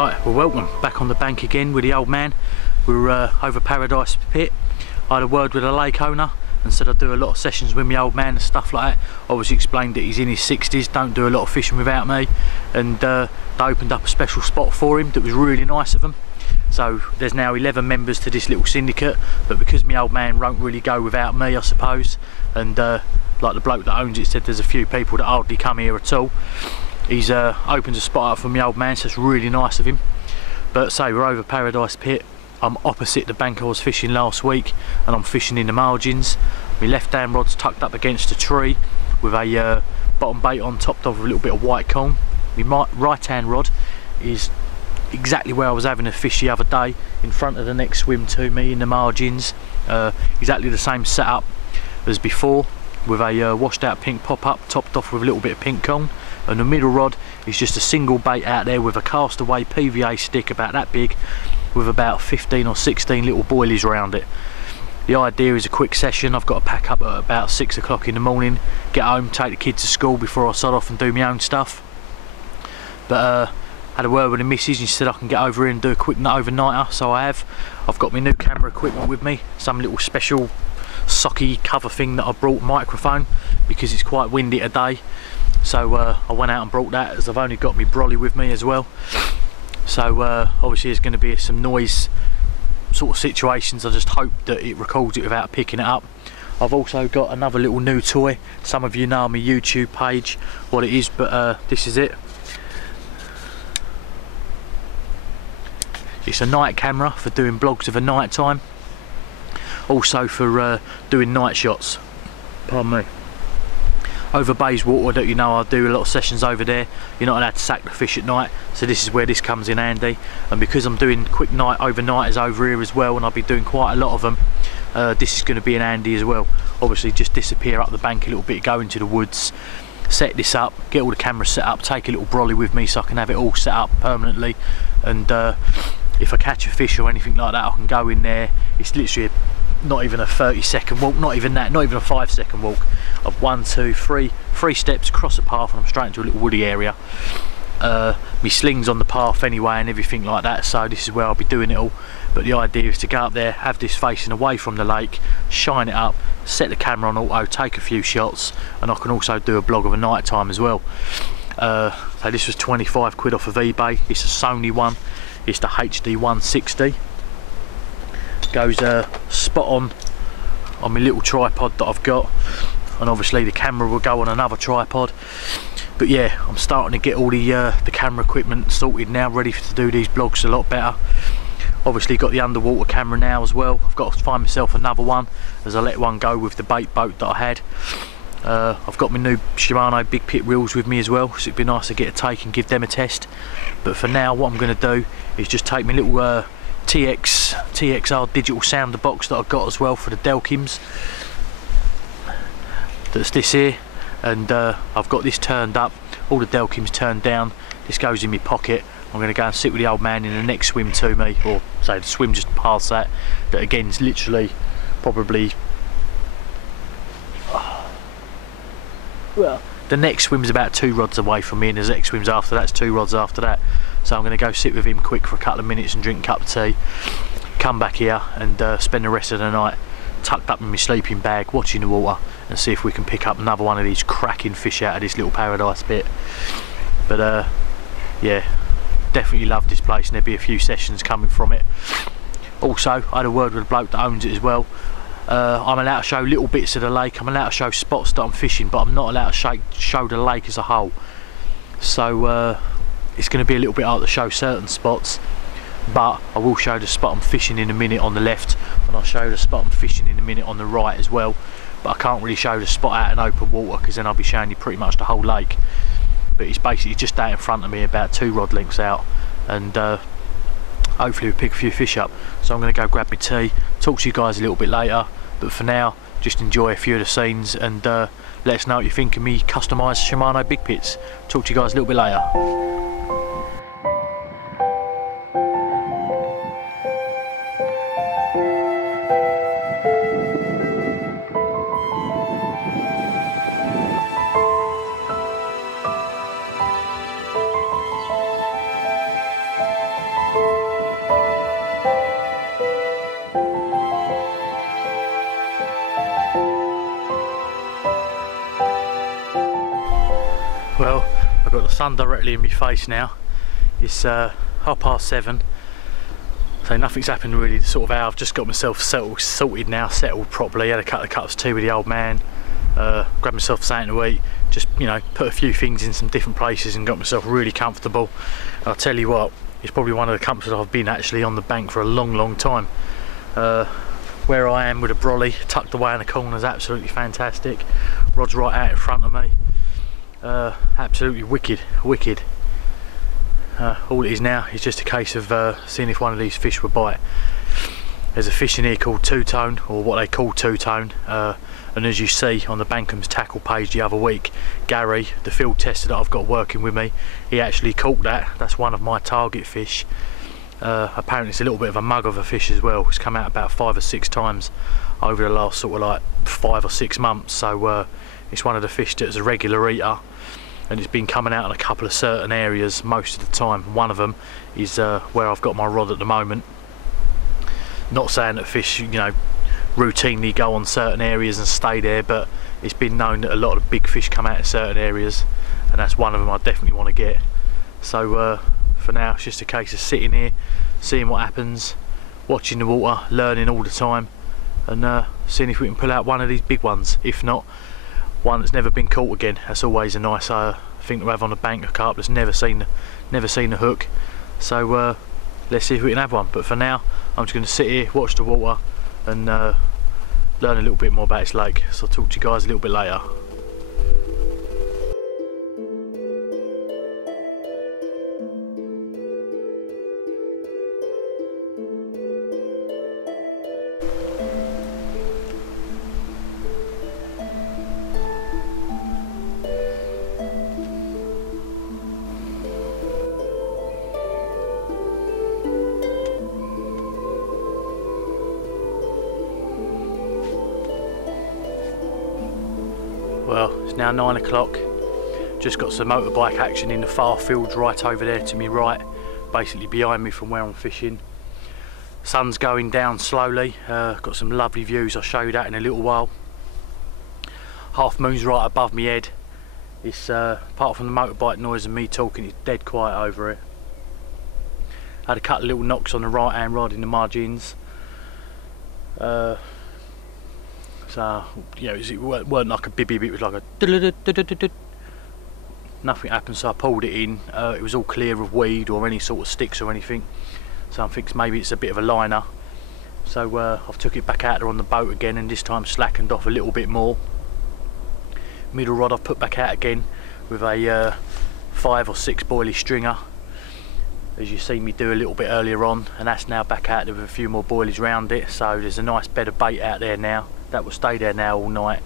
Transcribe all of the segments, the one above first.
Right, well, welcome back on the bank again with the old man. We're over Paradise Pit. I had a word with a lake owner and said I'd do a lot of sessions with my old man and stuff like that. Obviously explained that he's in his 60s, don't do a lot of fishing without me, and they opened up a special spot for him that was really nice of them. So there's now 11 members to this little syndicate, but because my old man won't really go without me, I suppose, and like the bloke that owns it said, there's a few people that hardly come here at all. He's opened a spot up for my old man, so it's really nice of him. But say we're over Paradise Pit. I'm opposite the bank I was fishing last week, and I'm fishing in the margins. My left hand rod's tucked up against a tree with a bottom bait on, topped off with a little bit of white corn. My right hand rod is exactly where I was having a fish the other day, in front of the next swim to me in the margins. Exactly the same setup as before, with a washed out pink pop up topped off with a little bit of pink corn. And the middle rod is just a single bait out there with a castaway PVA stick about that big, with about 15 or 16 little boilies around it. The idea is a quick session. I've got to pack up at about 6 o'clock in the morning, get home, take the kids to school before I sod off and do my own stuff. But had a word with the missus and she said I can get over here and do a quick overnighter, so I have. I've got my new camera equipment with me, some little special socky cover thing that I brought, microphone, because it's quite windy today. So I went out and brought that, as I've only got my brolly with me as well. So obviously there's going to be some noise sort of situations. I just hope that it records it without picking it up. I've also got another little new toy. Some of you know on my YouTube page what it is, but this is it. It's a night camera for doing vlogs of a night time. Also for doing night shots. Pardon me. Over Bayswater, that you know, I do a lot of sessions over there. You're not allowed to sack the fish at night, so this is where this comes in handy. And because I'm doing quick night overnighters over here as well, and I'll be doing quite a lot of them, this is going to be in handy as well. Obviously just disappear up the bank a little bit, go into the woods, set this up, get all the cameras set up, take a little brolly with me so I can have it all set up permanently. And if I catch a fish or anything like that, I can go in there. It's literally not even a 30-second walk, not even that, not even a 5-second walk. Of 1, 2, 3 steps across the path, and I'm straight into a little woody area. My sling's on the path anyway and everything like that, so this is where I'll be doing it all. But the idea is to go up there, have this facing away from the lake, shine it up, set the camera on auto, take a few shots, and I can also do a vlog of a night time as well. So this was 25 quid off of eBay. It's a Sony one, it's the HD 160. Goes spot on my little tripod that I've got, and obviously the camera will go on another tripod. But yeah, I'm starting to get all the camera equipment sorted now, ready to do these vlogs a lot better. Obviously got the underwater camera now as well. I've got to find myself another one, as I let one go with the bait boat that I had. I've got my new Shimano big pit reels with me as well, so it'd be nice to get a take and give them a test. But for now, what I'm going to do is just take my little TXR digital sounder box that I've got as well for the Delkims. That's this here, and I've got this turned up, all the Delkims turned down. This goes in my pocket. I'm going to go and sit with the old man in the next swim to me, or say the swim just past that. That again is literally probably, well, the next swim's about 2 rods away from me, and the next swim's after that's 2 rods after that. So I'm going to go sit with him quick for a couple of minutes and drink a cup of tea, come back here and spend the rest of the night tucked up in my sleeping bag watching the water, and see if we can pick up another one of these cracking fish out of this little Paradise Pit. But yeah, definitely love this place, and there'll be a few sessions coming from it. Also, I had a word with a bloke that owns it as well. I'm allowed to show little bits of the lake, I'm allowed to show spots that I'm fishing, but I'm not allowed to show the lake as a whole. So it's going to be a little bit hard to show certain spots, but I will show the spot I'm fishing in a minute on the left, and I'll show the spot I'm fishing in a minute on the right as well. But I can't really show the spot out in open water, because then I'll be showing you pretty much the whole lake. But it's basically just out in front of me, about 2 rod lengths out, and hopefully we'll pick a few fish up. So I'm going to go grab my tea, talk to you guys a little bit later, but for now just enjoy a few of the scenes, and let us know what you think of me customised Shimano big pits. Talk to you guys a little bit later. Well, I've got the sun directly in my face now. It's 7:30, so nothing's happened really the sort of hour. I've just got myself sorted now, settled properly, had a couple of cups of tea with the old man, grabbed myself something to eat, just, you know, put a few things in some different places and got myself really comfortable. And I'll tell you what, it's probably one of the comforts I've been actually on the bank for a long time. Where I am with a brolly tucked away in the corner is absolutely fantastic. Rod's right out in front of me. Absolutely wicked. All it is now is just a case of seeing if one of these fish will bite. There's a fish in here called two-tone, or what they call two-tone, and as you see on the Bankam's tackle page the other week, Gary, the field tester that I've got working with me, he actually caught that. That's one of my target fish. Apparently it's a little bit of a mug of a fish as well. It's come out about 5 or 6 times over the last sort of like 5 or 6 months, so it's one of the fish that's a regular eater, and it's been coming out in a couple of certain areas most of the time. One of them is where I've got my rod at the moment. Not saying that fish, you know, routinely go on certain areas and stay there, but it's been known that a lot of big fish come out in certain areas, and that's one of them I definitely want to get. So for now it's just a case of sitting here, seeing what happens, watching the water, learning all the time, and seeing if we can pull out one of these big ones. If not, one that's never been caught again. That's always a nice thing to have on the bank, a carp that's never seen the hook. So let's see if we can have one. But for now, I'm just going to sit here, watch the water, and learn a little bit more about this lake. So I'll talk to you guys a little bit later. Well, it's now 9 o'clock. Just got some motorbike action in the far fields right over there to me right, basically behind me from where I'm fishing. Sun's going down slowly. Got some lovely views, I'll show you that in a little while. Half moon's right above my head. It's apart from the motorbike noise and me talking, it's dead quiet over it. Had a couple of little knocks on the right hand rod in the margins. So, you know, it weren't like a bibby, it was like a nothing happened, so I pulled it in. It was all clear of weed or any sort of sticks or anything, so I think maybe it's a bit of a liner. So I've took it back out there on the boat again, and this time slackened off a little bit more. Middle rod I've put back out again with a 5 or 6 boilie stringer, as you see me do a little bit earlier on, and that's now back out there with a few more boilies round it. So there's a nice bed of bait out there now. That will stay there now all night.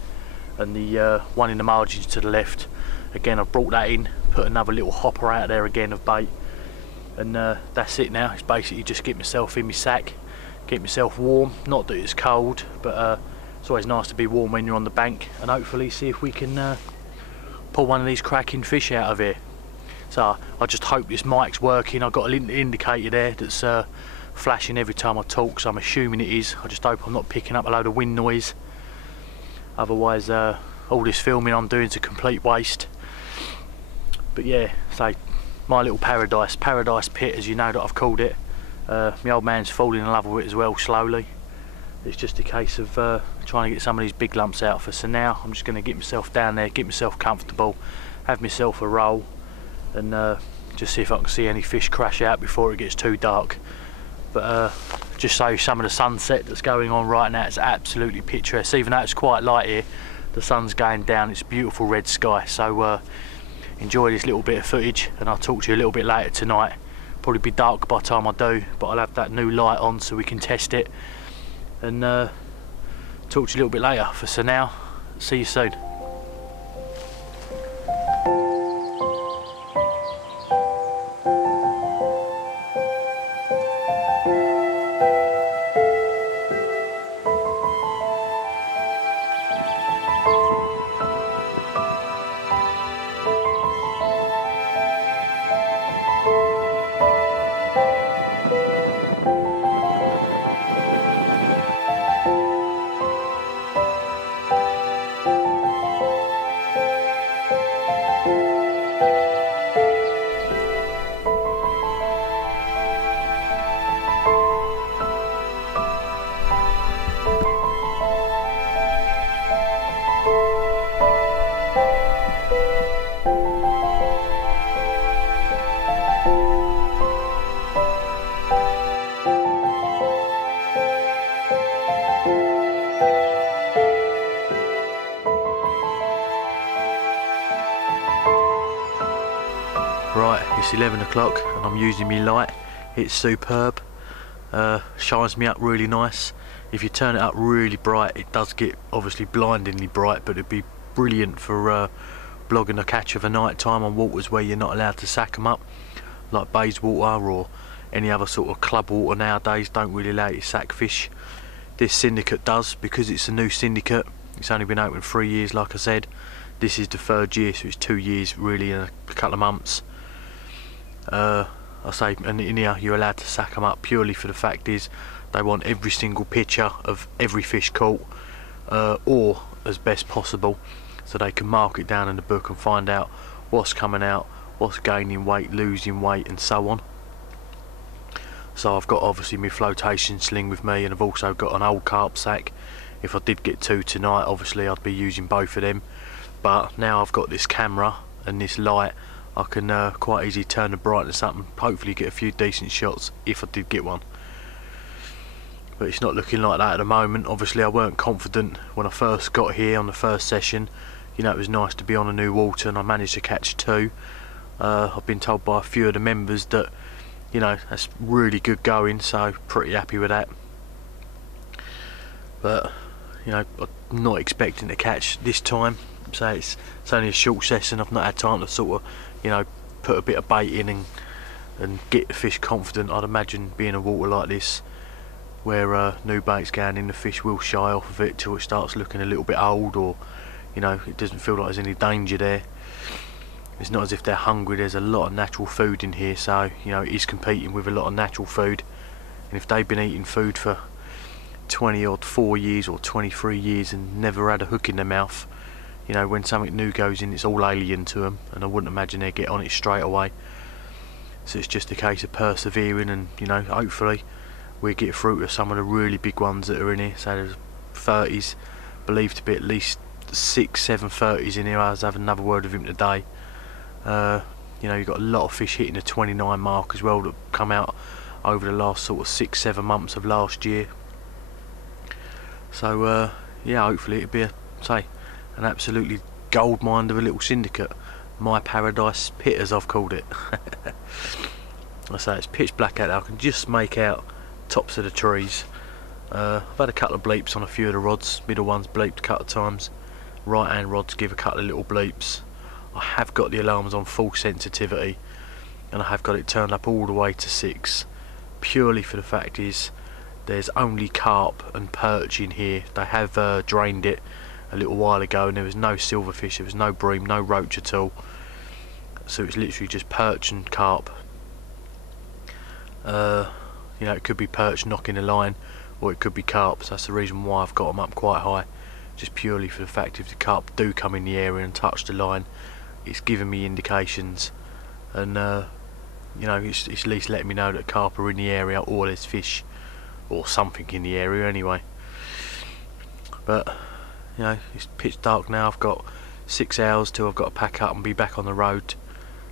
And the one in the margins to the left, again I've brought that in, put another little hopper out there again of bait, and that's it now. It's basically just get myself in my sack, get myself warm, not that it's cold, but it's always nice to be warm when you're on the bank, and hopefully see if we can pull one of these cracking fish out of here. So I just hope this mic's working. I've got an indicator there that's flashing every time I talk, so I'm assuming it is. I just hope I'm not picking up a load of wind noise, otherwise all this filming I'm doing is a complete waste. But yeah, so my little paradise pit, as you know that I've called it. My old man's falling in love with it as well, slowly. It's just a case of trying to get some of these big lumps out for. So now I'm just going to get myself down there, get myself comfortable, have myself a roll, and just see if I can see any fish crash out before it gets too dark. But just show you some of the sunset that's going on right now. It's absolutely picturesque. Even though it's quite light here, the sun's going down. It's a beautiful red sky. So enjoy this little bit of footage, and I'll talk to you a little bit later tonight. Probably be dark by the time I do, but I'll have that new light on so we can test it, and talk to you a little bit later. So now, see you soon. It's 11 o'clock and I'm using my light. It's superb. Shines me up really nice. If you turn it up really bright, it does get obviously blindingly bright, but it'd be brilliant for blogging a catch of a night time on waters where you're not allowed to sack them up, like Bayswater or any other sort of club water nowadays don't really allow you to sack fish. This syndicate does, because it's a new syndicate. It's only been open 3 years, like I said. This is the 3rd year, so it's 2 years really in a couple of months. I say, and in here you're allowed to sack them up purely for the fact is they want every single picture of every fish caught, or as best possible, so they can mark it down in the book and find out what's coming out, what's gaining weight, losing weight, and so on. So I've got obviously my flotation sling with me, and I've also got an old carp sack. If I did get 2 tonight, obviously I'd be using both of them, but now I've got this camera and this light, I can quite easily turn the brightness up and hopefully get a few decent shots if I did get one. But it's not looking like that at the moment. Obviously I weren't confident when I first got here on the first session. You know, it was nice to be on a new water and I managed to catch 2. I've been told by a few of the members that, you know, that's really good going, so pretty happy with that. But you know, I'm not expecting to catch this time, so it's only a short session. I've not had time to sort of, you know, put a bit of bait in and get the fish confident. I'd imagine being a water like this where new bait's going in, the fish will shy off of it till it starts looking a little bit old, or you know, it doesn't feel like there's any danger there. It's not as if they're hungry. There's a lot of natural food in here, so you know, it is competing with a lot of natural food, and if they've been eating food for 24 years or 23 years and never had a hook in their mouth, you know, when something new goes in, it's all alien to them, and I wouldn't imagine they'd get on it straight away. So it's just a case of persevering, and you know, hopefully we get through to some of the really big ones that are in here. So there's 30s, believed to be at least 6-7 30s in here. I was having another word with him today. You know, you've got a lot of fish hitting the 29 mark as well that come out over the last sort of 6-7 months of last year. So yeah, hopefully it'll be an absolutely gold mine of a little syndicate. My paradise pit, as I've called it. I say it's pitch black out there. I can just make out tops of the trees. I've had a couple of bleeps on a few of the rods. Middle ones bleeped a couple of times. Right hand rods give a couple of little bleeps. I have got the alarms on full sensitivity, and I have got it turned up all the way to 6, purely for the fact is there's only carp and perch in here. They have drained it a little while ago and there was no silverfish, there was no bream, no roach at all, so it's literally just perch and carp. You know, it could be perch knocking a line, or it could be carp, so that's the reason why I've got them up quite high, just purely for the fact if the carp do come in the area and touch the line, it's giving me indications, and you know, it's at least letting me know that carp are in the area, or there's fish or something in the area anyway. But you know, it's pitch dark now. I've got 6 hours till I've got to pack up and be back on the road,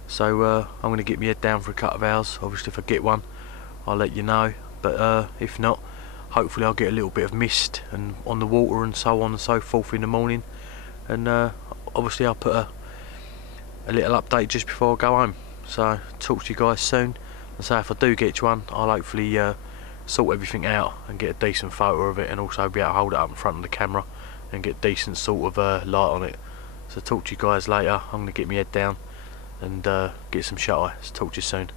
so I'm going to get my head down for a couple of hours. Obviously if I get one I'll let you know, but if not, hopefully I'll get a little bit of mist and on the water and so on and so forth in the morning, and obviously I'll put a little update just before I go home. So talk to you guys soon, and so if I do get one, I'll hopefully sort everything out and get a decent photo of it, and also be able to hold it up in front of the camera and get decent sort of light on it. So talk to you guys later. I'm going to get my head down and get some shut eye. So talk to you soon.